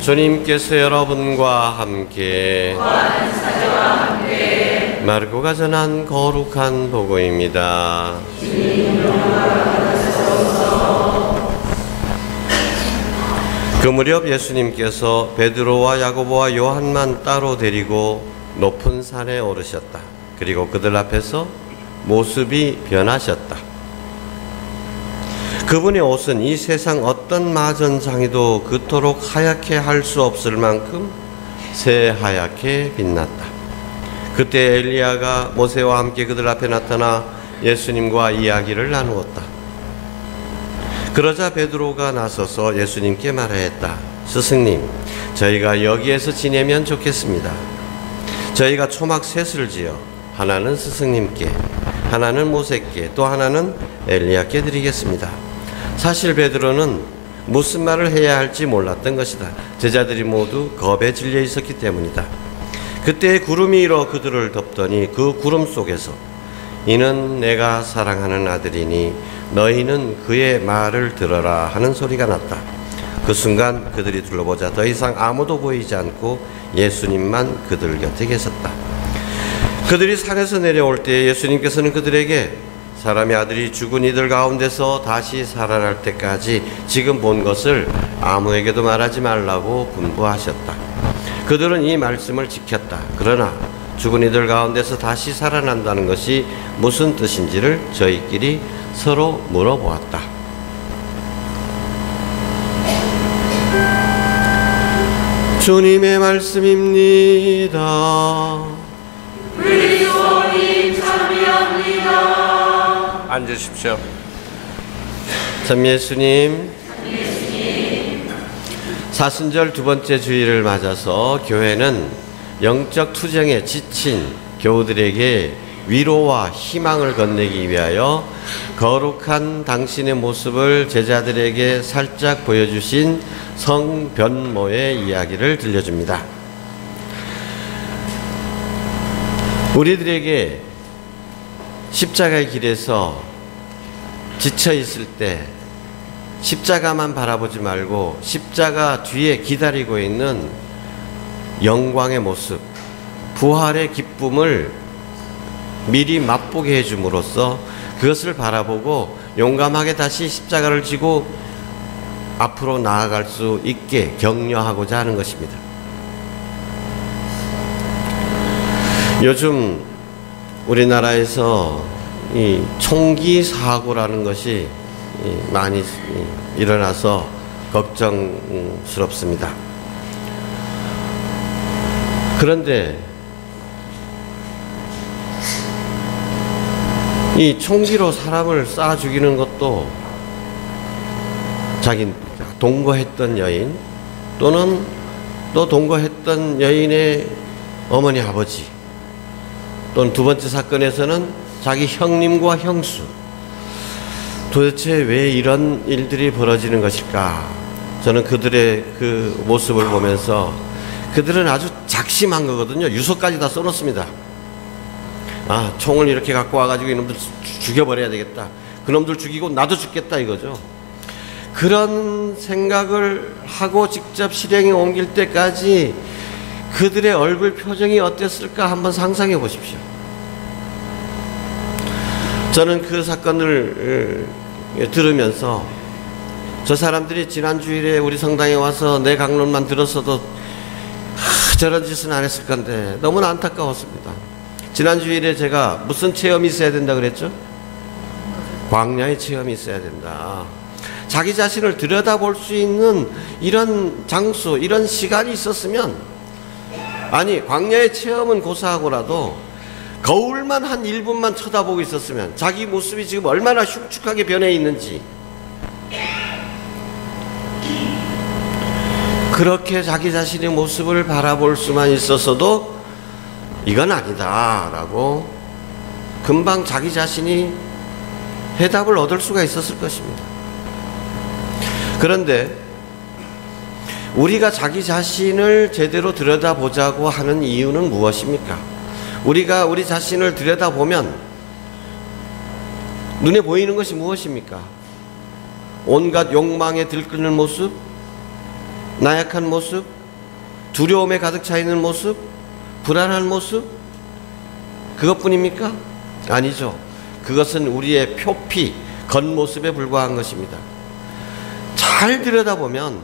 주님께서 여러분과 함께 마르코가 전한 거룩한 복음입니다. 그 무렵 예수님께서 베드로와 야고보와 요한만 따로 데리고 높은 산에 오르셨다. 그리고 그들 앞에서 모습이 변하셨다. 그분의 옷은 이 세상 어떤 마전장이도 그토록 하얗게 할 수 없을 만큼 새하얗게 빛났다. 그때 엘리야가 모세와 함께 그들 앞에 나타나 예수님과 이야기를 나누었다. 그러자 베드로가 나서서 예수님께 말하였다. 스승님, 저희가 여기에서 지내면 좋겠습니다. 저희가 초막 셋을 지어 하나는 스승님께, 하나는 모세께, 또 하나는 엘리야께 드리겠습니다. 사실 베드로는 무슨 말을 해야 할지 몰랐던 것이다. 제자들이 모두 겁에 질려 있었기 때문이다. 그때 구름이 일어 그들을 덮더니 그 구름 속에서 이는 내가 사랑하는 아들이니 너희는 그의 말을 들어라 하는 소리가 났다. 그 순간 그들이 둘러보자 더 이상 아무도 보이지 않고 예수님만 그들 곁에 계셨다. 그들이 산에서 내려올 때 예수님께서는 그들에게 사람의 아들이 죽은 이들 가운데서 다시 살아날 때까지 지금 본 것을 아무에게도 말하지 말라고 분부하셨다. 그들은 이 말씀을 지켰다. 그러나 죽은 이들 가운데서 다시 살아난다는 것이 무슨 뜻인지를 저희끼리 서로 물어보았다. 주님의 말씀입니다. 그리스도님 참여합니다. 앉으십시오. 참 예수님, 사순절 두 번째 주일을 맞아서 교회는 영적 투쟁에 지친 교우들에게 위로와 희망을 건네기 위하여 거룩한 당신의 모습을 제자들에게 살짝 보여주신 성변모의 이야기를 들려줍니다. 우리들에게 십자가의 길에서 지쳐 있을 때 십자가만 바라보지 말고 십자가 뒤에 기다리고 있는 영광의 모습, 부활의 기쁨을 미리 맛보게 해줌으로써 그것을 바라보고 용감하게 다시 십자가를 지고 앞으로 나아갈 수 있게 격려하고자 하는 것입니다. 요즘 우리나라에서 이 총기 사고라는 것이 많이 일어나서 걱정스럽습니다. 그런데 이 총기로 사람을 쏴 죽이는 것도 자기 동거했던 여인 또는 또 동거했던 여인의 어머니 아버지, 또는 두 번째 사건에서는 자기 형님과 형수. 도대체 왜 이런 일들이 벌어지는 것일까? 저는 그들의 그 모습을 보면서 그들은 아주 작심한 거거든요. 유서까지 다 써놓습니다. 아, 총을 이렇게 갖고 와가지고 이놈들 죽여버려야 되겠다. 그놈들 죽이고 나도 죽겠다 이거죠. 그런 생각을 하고 직접 실행에 옮길 때까지 그들의 얼굴 표정이 어땠을까 한번 상상해 보십시오. 저는 그 사건을 들으면서 저 사람들이 지난 주일에 우리 성당에 와서 내 강론만 들었어도 저런 짓은 안 했을 건데 너무나 안타까웠습니다. 지난 주일에 제가 무슨 체험이 있어야 된다 그랬죠? 광야의 체험이 있어야 된다. 자기 자신을 들여다볼 수 있는 이런 장소, 이런 시간이 있었으면, 아니 광야의 체험은 고사하고라도 거울만 한 1분만 쳐다보고 있었으면 자기 모습이 지금 얼마나 흉측하게 변해 있는지, 그렇게 자기 자신의 모습을 바라볼 수만 있었어도 이건 아니다 라고 금방 자기 자신이 해답을 얻을 수가 있었을 것입니다. 그런데 우리가 자기 자신을 제대로 들여다보자고 하는 이유는 무엇입니까? 우리가 우리 자신을 들여다보면 눈에 보이는 것이 무엇입니까? 온갖 욕망에 들끓는 모습, 나약한 모습, 두려움에 가득 차 있는 모습, 불안한 모습, 그것뿐입니까? 아니죠. 그것은 우리의 표피, 겉모습에 불과한 것입니다. 잘 들여다보면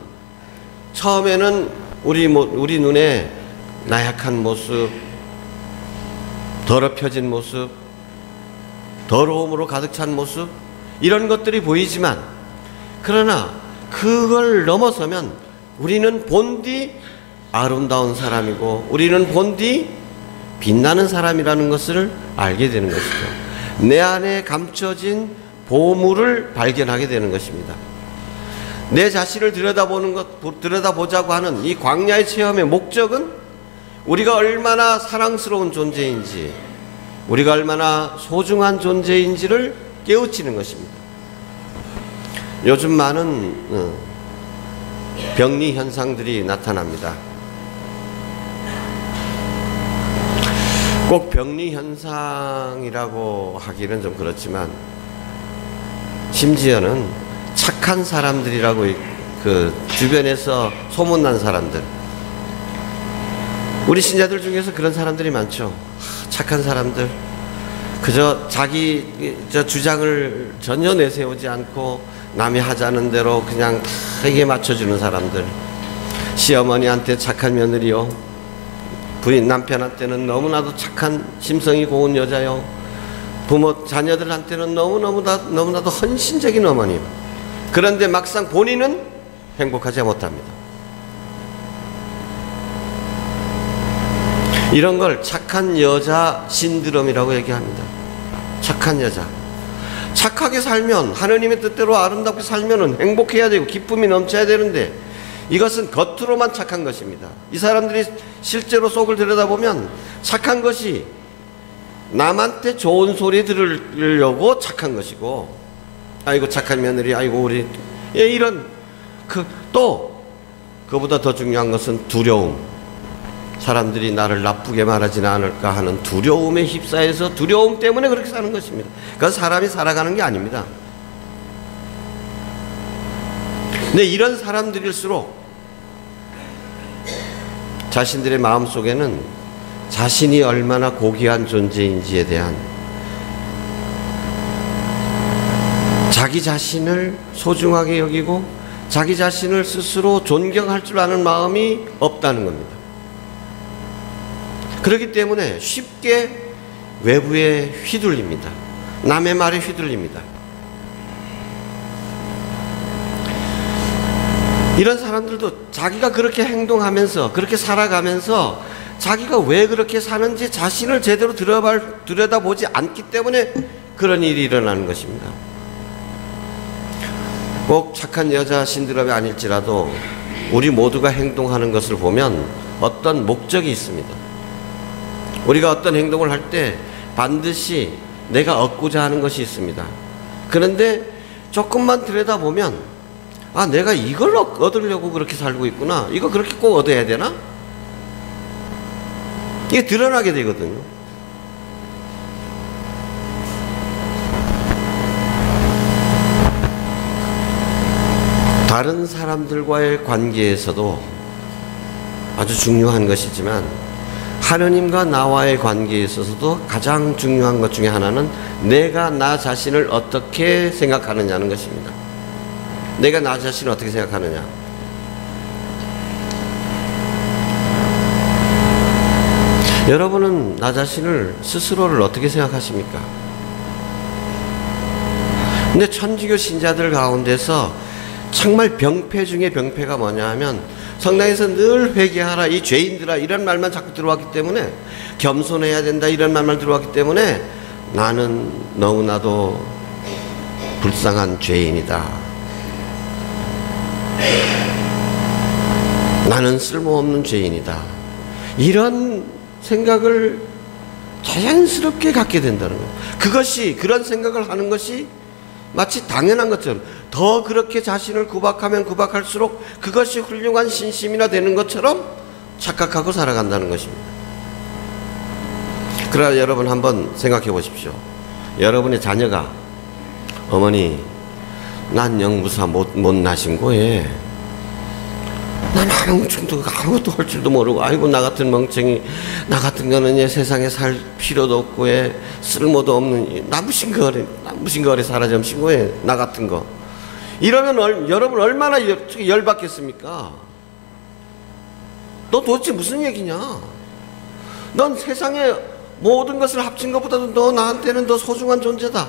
처음에는 우리 눈에 나약한 모습, 더럽혀진 모습, 더러움으로 가득 찬 모습, 이런 것들이 보이지만, 그러나 그걸 넘어서면 우리는 본디 아름다운 사람이고 우리는 본디 빛나는 사람이라는 것을 알게 되는 것이죠. 내 안에 감춰진 보물을 발견하게 되는 것입니다. 내 자신을 들여다보자고 하는 이 광야의 체험의 목적은 우리가 얼마나 사랑스러운 존재인지, 우리가 얼마나 소중한 존재인지를 깨우치는 것입니다. 요즘 많은 병리 현상들이 나타납니다. 꼭 병리 현상이라고 하기는 좀 그렇지만, 심지어는 착한 사람들이라고 그 주변에서 소문난 사람들, 우리 신자들 중에서 그런 사람들이 많죠. 착한 사람들, 그저 자기 주장을 전혀 내세우지 않고 남이 하자는 대로 그냥 다 이게 맞춰주는 사람들. 시어머니한테 착한 며느리요, 부인 남편한테는 너무나도 착한 심성이 고운 여자요, 부모 자녀들한테는 너무나도 헌신적인 어머님. 그런데 막상 본인은 행복하지 못합니다. 이런 걸 착한 여자 신드롬이라고 얘기합니다. 착한 여자. 착하게 살면, 하느님의 뜻대로 아름답게 살면 행복해야 되고 기쁨이 넘쳐야 되는데, 이것은 겉으로만 착한 것입니다. 이 사람들이 실제로 속을 들여다보면 착한 것이 남한테 좋은 소리 들으려고 착한 것이고, 아이고 착한 며느리, 아이고 우리, 이런 또 그보다 더 중요한 것은 두려움. 사람들이 나를 나쁘게 말하지는 않을까 하는 두려움에 휩싸여서 두려움 때문에 그렇게 사는 것입니다. 그건 사람이 살아가는 게 아닙니다. 근데 이런 사람들일수록 자신들의 마음속에는 자신이 얼마나 고귀한 존재인지에 대한, 자기 자신을 소중하게 여기고 자기 자신을 스스로 존경할 줄 아는 마음이 없다는 겁니다. 그렇기 때문에 쉽게 외부에 휘둘립니다. 남의 말에 휘둘립니다. 이런 사람들도 자기가 그렇게 행동하면서, 그렇게 살아가면서 자기가 왜 그렇게 사는지 자신을 제대로 들여다보지 않기 때문에 그런 일이 일어나는 것입니다. 꼭 착한 여자 신드롬이 아닐지라도 우리 모두가 행동하는 것을 보면 어떤 목적이 있습니다. 우리가 어떤 행동을 할 때 반드시 내가 얻고자 하는 것이 있습니다. 그런데 조금만 들여다보면, 아, 내가 이걸 얻으려고 그렇게 살고 있구나, 이거 그렇게 꼭 얻어야 되나? 이게 드러나게 되거든요. 다른 사람들과의 관계에서도 아주 중요한 것이지만, 하느님과 나와의 관계에 있어서도 가장 중요한 것 중에 하나는 내가 나 자신을 어떻게 생각하느냐는 것입니다. 내가 나 자신을 어떻게 생각하느냐. 여러분은 나 자신을, 스스로를 어떻게 생각하십니까? 근데 천주교 신자들 가운데서 정말 병폐 중에 병폐가 뭐냐 하면, 성당에서 늘 회개하라, 이 죄인들아, 이런 말만 자꾸 들어왔기 때문에, 겸손해야 된다, 이런 말만 들어왔기 때문에 나는 너무나도 불쌍한 죄인이다, 나는 쓸모없는 죄인이다, 이런 생각을 자연스럽게 갖게 된다는 거예요. 그런 생각을 하는 것이 마치 당연한 것처럼, 더 그렇게 자신을 구박하면 구박할수록 그것이 훌륭한 신심이나 되는 것처럼 착각하고 살아간다는 것입니다. 그러나 여러분 한번 생각해 보십시오. 여러분의 자녀가, 어머니, 난 영 무사 못나신 거에 난 아무것도 할 줄도 모르고, 아이고 나 같은 멍청이, 나 같은 거는 얘 세상에 살 필요도 없고 얘 쓸모도 없는 나무신 거래 사라짐신 거에 나 같은 거. 이러면 여러분 얼마나 열받겠습니까? 너 도대체 무슨 얘기냐? 넌 세상에 모든 것을 합친 것보다도 너 나한테는 더 소중한 존재다.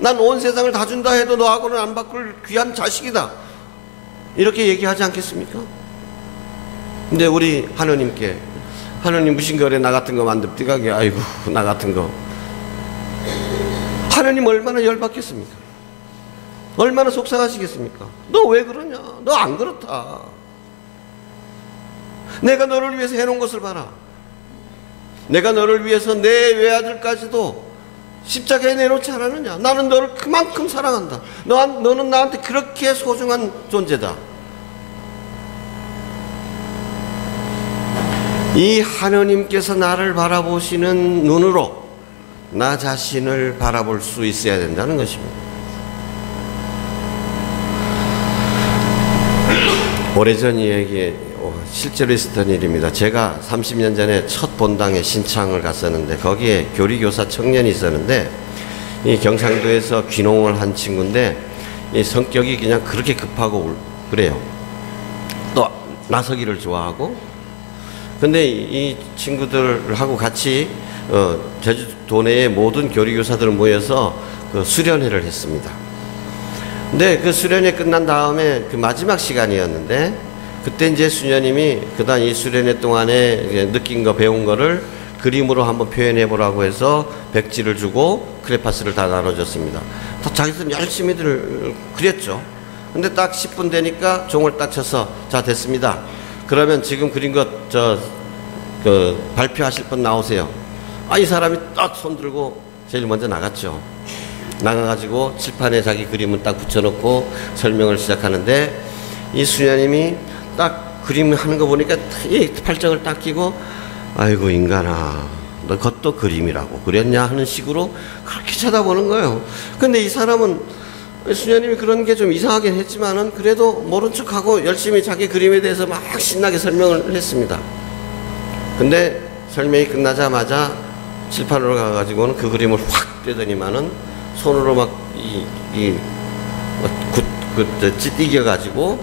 난 온 세상을 다 준다 해도 너하고는 안 바꿀 귀한 자식이다. 이렇게 얘기하지 않겠습니까? 근데 우리 하느님께, 하느님 무신거래 나 같은 거 만듭디가게, 아이고 나 같은 거. 하느님 얼마나 열받겠습니까? 얼마나 속상하시겠습니까? 너 왜 그러냐? 너 안 그렇다. 내가 너를 위해서 해놓은 것을 봐라. 내가 너를 위해서 내 외아들까지도 십자가에 내놓지 않았느냐? 나는 너를 그만큼 사랑한다. 너는 나한테 그렇게 소중한 존재다. 이 하느님께서 나를 바라보시는 눈으로 나 자신을 바라볼 수 있어야 된다는 것입니다. 오래전 이야기, 실제로 있었던 일입니다. 제가 30년 전에 첫 본당에 신창을 갔었는데 거기에 교리교사 청년이 있었는데 이 경상도에서 귀농을 한 친구인데 이 성격이 그냥 그렇게 급하고 그래요. 또 나서기를 좋아하고. 근데 이 친구들하고 같이 제주도 내의 모든 교리교사들 모여서 그 수련회를 했습니다. 근데 그 수련회 끝난 다음에 그 마지막 시간이었는데 그때 이제 수녀님이 그다음 이 수련회 동안에 느낀 거 배운 거를 그림으로 한번 표현해 보라고 해서 백지를 주고 크레파스를 다 나눠줬습니다. 다 자기들 열심히들 그렸죠. 근데 딱 10분 되니까 종을 딱 쳐서 자 됐습니다. 그러면 지금 그린 것 발표하실 분 나오세요. 이 사람이 딱 손 들고 제일 먼저 나갔죠. 나가가지고 칠판에 자기 그림을 딱 붙여놓고 설명을 시작하는데 이 수녀님이 딱 그림 하는 거 보니까 이 팔짱을 딱 끼고 아이고 인간아 너 그것도 그림이라고 그렸냐 하는 식으로 그렇게 쳐다보는 거예요. 근데 이 사람은 수녀님이 그런 게 좀 이상하긴 했지만은 그래도 모른 척하고 열심히 자기 그림에 대해서 막 신나게 설명을 했습니다. 근데 설명이 끝나자마자 칠판으로 가가지고는 그 그림을 확 떼더니만은 손으로 막 찢겨가지고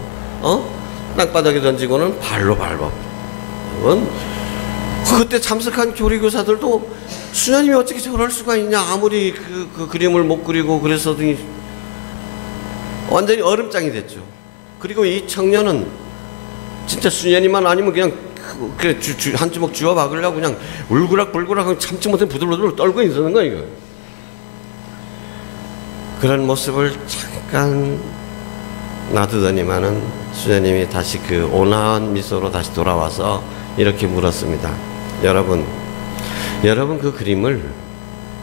땅바닥에 던지고는 발로 밟아. 그때 참석한 교리교사들도 수녀님이 어떻게 저럴 수가 있냐, 아무리 그 그림을 못 그리고 그래서도 완전히 얼음장이 됐죠. 그리고 이 청년은 진짜 수녀님만 아니면 그냥 한 주먹 쥐어 박으려고 그냥 울그락불그락 참지 못해 부들부들 떨고 있었는 거예요. 그런 모습을 잠깐 놔두더니만은 수녀님이 다시 그 온화한 미소로 다시 돌아와서 이렇게 물었습니다. 여러분 그 그림을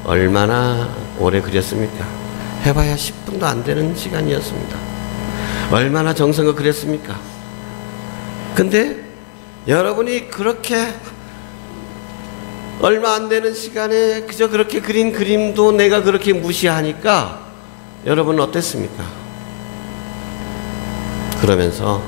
얼마나 오래 그렸습니까? 해봐야 10분도 안 되는 시간이었습니다. 얼마나 정성을 그렸습니까? 근데 여러분이 그렇게 얼마 안 되는 시간에 그저 그렇게 그린 그림도 내가 그렇게 무시하니까 여러분은 어땠습니까? 그러면서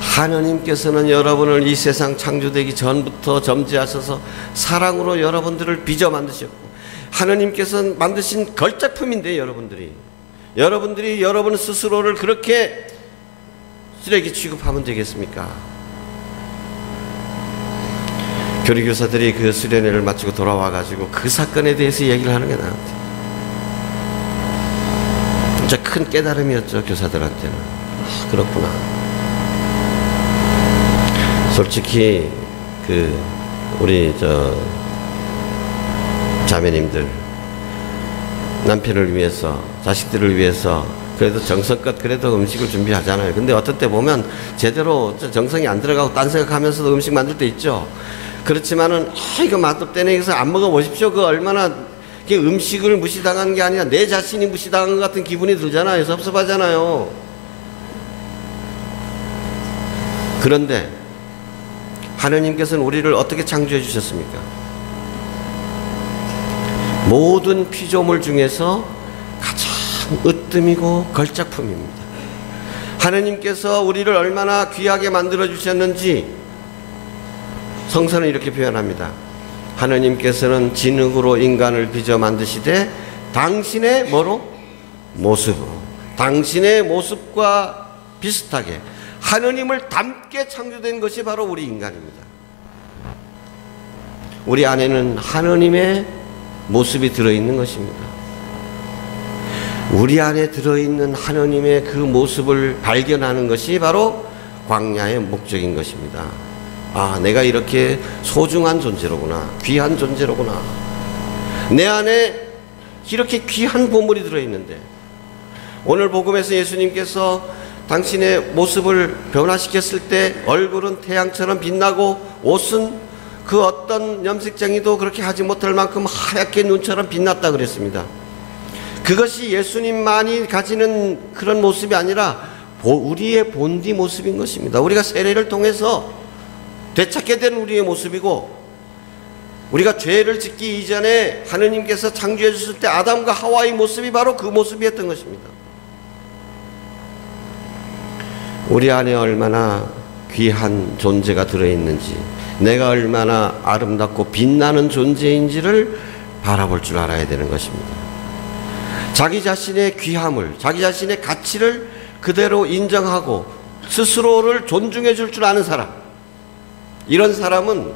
하느님께서는 여러분을 이 세상 창조되기 전부터 점지하셔서 사랑으로 여러분들을 빚어 만드셨고, 하느님께서 만드신 걸작품인데 여러분들이 여러분 스스로를 그렇게 쓰레기 취급하면 되겠습니까? 교리교사들이 그 수련회를 마치고 돌아와가지고 그 사건에 대해서 얘기를 하는 게 나한테 진짜 큰 깨달음이었죠. 교사들한테는. 그렇구나. 솔직히 우리 자매님들 남편을 위해서, 자식들을 위해서 그래도 정성껏 그래도 음식을 준비하잖아요. 근데 어떤 때 보면 제대로 정성이 안 들어가고 딴 생각하면서도 음식 만들 때 있죠. 그렇지만은 이거 맛도 떼내서 안 먹어보십시오. 그 얼마나 음식을 무시당하는 게 아니라 내 자신이 무시당한 것 같은 기분이 들잖아요. 섭섭하잖아요. 그런데 하느님께서는 우리를 어떻게 창조해 주셨습니까? 모든 피조물 중에서 가장 으뜸이고 걸작품입니다. 하느님께서 우리를 얼마나 귀하게 만들어 주셨는지 성서는 이렇게 표현합니다. 하느님께서는 진흙으로 인간을 빚어 만드시되 당신의 뭐로? 모습으로, 당신의 모습과 비슷하게 하느님을 닮게 창조된 것이 바로 우리 인간입니다. 우리 안에는 하느님의 모습이 들어있는 것입니다. 우리 안에 들어있는 하느님의 그 모습을 발견하는 것이 바로 광야의 목적인 것입니다. 아, 내가 이렇게 소중한 존재로구나, 귀한 존재로구나. 내 안에 이렇게 귀한 보물이 들어있는데, 오늘 복음에서 예수님께서 당신의 모습을 변화시켰을 때 얼굴은 태양처럼 빛나고 옷은 그 어떤 염색쟁이도 그렇게 하지 못할 만큼 하얗게 눈처럼 빛났다 그랬습니다. 그것이 예수님만이 가지는 그런 모습이 아니라 우리의 본디 모습인 것입니다. 우리가 세례를 통해서 되찾게 된 우리의 모습이고, 우리가 죄를 짓기 이전에 하느님께서 창조해 주실 때 아담과 하와의 모습이 바로 그 모습이었던 것입니다. 우리 안에 얼마나 귀한 존재가 들어있는지, 내가 얼마나 아름답고 빛나는 존재인지를 바라볼 줄 알아야 되는 것입니다. 자기 자신의 귀함을, 자기 자신의 가치를 그대로 인정하고 스스로를 존중해 줄 줄 아는 사람, 이런 사람은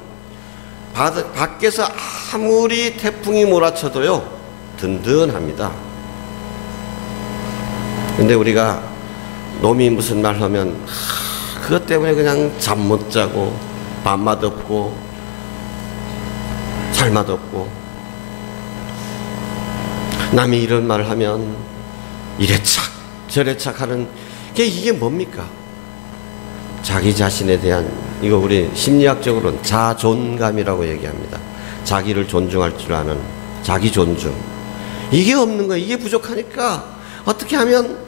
밖에서 아무리 태풍이 몰아쳐도요 든든합니다. 근데 우리가 놈이 무슨 말 하면 그것 때문에 그냥 잠 못 자고 밥맛 없고 살맛 없고, 남이 이런 말을 하면 이래 착 저래 착 하는 게 이게 뭡니까? 자기 자신에 대한, 이거 우리 심리학적으로는 자존감이라고 얘기합니다. 자기를 존중할 줄 아는 자기 존중, 이게 없는 거예요. 이게 부족하니까 어떻게 하면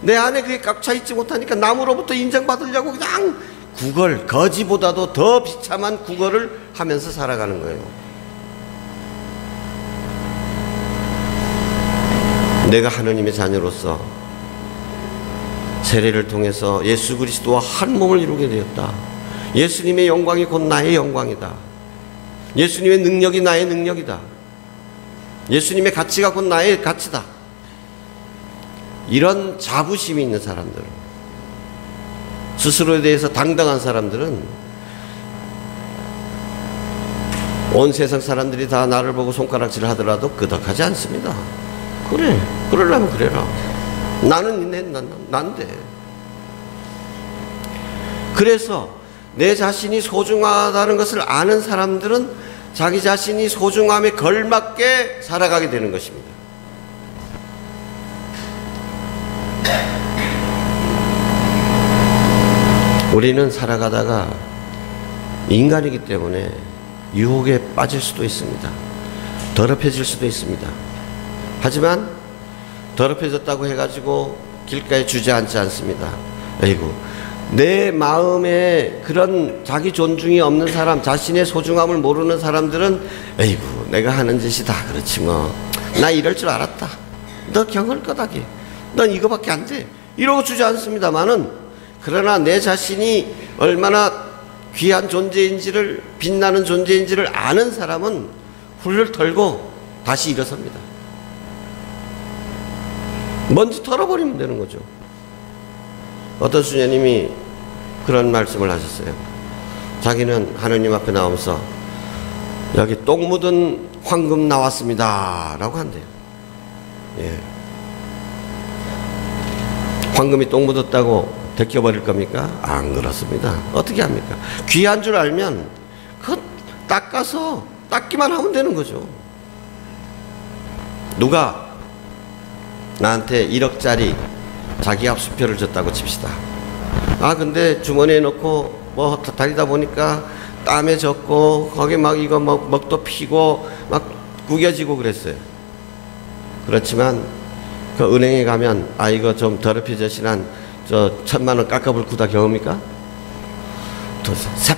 내 안에 그게 꽉 차 있지 못하니까 남으로부터 인정받으려고 그냥 구걸, 거지보다도 더 비참한 구걸을 하면서 살아가는 거예요. 내가 하느님의 자녀로서 세례를 통해서 예수 그리스도와 한 몸을 이루게 되었다. 예수님의 영광이 곧 나의 영광이다. 예수님의 능력이 나의 능력이다. 예수님의 가치가 곧 나의 가치다. 이런 자부심이 있는 사람들, 스스로에 대해서 당당한 사람들은 온 세상 사람들이 다 나를 보고 손가락질을 하더라도 끄덕하지 않습니다. 그래, 그러려면 그래라. 나는 난데. 그래서 내 자신이 소중하다는 것을 아는 사람들은 자기 자신이 소중함에 걸맞게 살아가게 되는 것입니다. 우리는 살아가다가 인간이기 때문에 유혹에 빠질 수도 있습니다. 더럽혀질 수도 있습니다. 하지만 더럽혀졌다고 해가지고 길가에 주저앉지 않습니다. 아이고, 내 마음에 그런 자기 존중이 없는 사람, 자신의 소중함을 모르는 사람들은 아이고, 내가 하는 짓이 다 그렇지 뭐, 나 이럴 줄 알았다, 너 경을 거다기, 넌 이거밖에 안 돼, 이러고 주저앉습니다만은, 그러나 내 자신이 얼마나 귀한 존재인지를, 빛나는 존재인지를 아는 사람은 훌훌 털고 다시 일어섭니다. 먼지 털어버리면 되는 거죠. 어떤 수녀님이 그런 말씀을 하셨어요. 자기는 하느님 앞에 나오면서 여기 똥 묻은 황금 나왔습니다 라고 한대요. 예. 황금이 똥 묻었다고 벗겨버릴 겁니까? 안 그렇습니다. 어떻게 합니까? 귀한 줄 알면 그거 닦아서 닦기만 하면 되는 거죠. 누가 나한테 1억짜리 자기압 수표를 줬다고 칩시다. 아, 근데 주머니에 넣고 뭐 다니다 보니까 땀에 젖고 거기 막 이거 먹도 피고 막 구겨지고 그랬어요. 그렇지만 그 은행에 가면 아, 이거 좀 더럽혀졌으난 저 1000만 원 깎아볼 구다 경험입니까?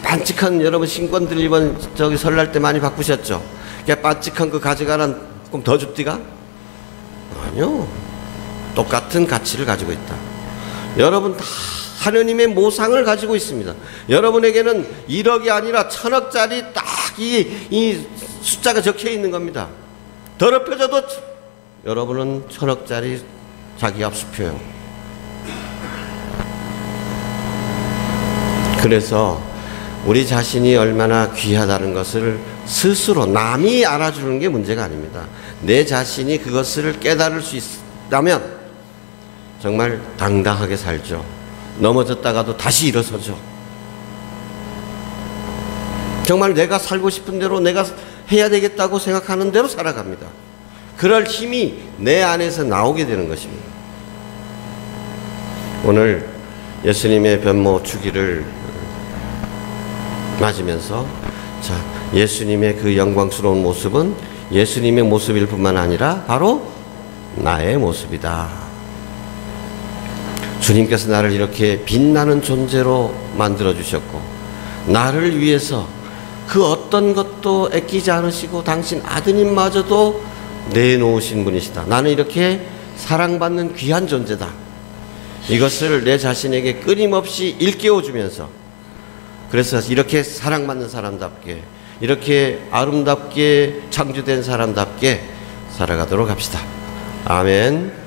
반칙한 여러분 신권들 이번 저기 설날 때 많이 바꾸셨죠? 반칙한 그 가져가란 그럼 더 줍디가? 아니요. 똑같은 가치를 가지고 있다. 여러분 다 하느님의 모상을 가지고 있습니다. 여러분에게는 1억이 아니라 1000억짜리 딱 이 숫자가 적혀 있는 겁니다. 더럽혀져도 여러분은 1000억짜리 자기 압수표요. 그래서 우리 자신이 얼마나 귀하다는 것을 스스로 남이 알아주는 게 문제가 아닙니다. 내 자신이 그것을 깨달을 수 있다면 정말 당당하게 살죠. 넘어졌다가도 다시 일어서죠. 정말 내가 살고 싶은 대로 내가 해야 되겠다고 생각하는 대로 살아갑니다. 그럴 힘이 내 안에서 나오게 되는 것입니다. 오늘 예수님의 변모 주기를 맞으면서 자, 예수님의 그 영광스러운 모습은 예수님의 모습일 뿐만 아니라 바로 나의 모습이다. 주님께서 나를 이렇게 빛나는 존재로 만들어 주셨고 나를 위해서 그 어떤 것도 아끼지 않으시고 당신 아드님마저도 내놓으신 분이시다. 나는 이렇게 사랑받는 귀한 존재다. 이것을 내 자신에게 끊임없이 일깨워 주면서 그래서 이렇게 사랑받는 사람답게 이렇게 아름답게 창조된 사람답게 살아가도록 합시다. 아멘.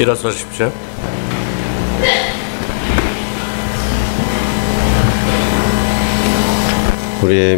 일어서십시오. 우리의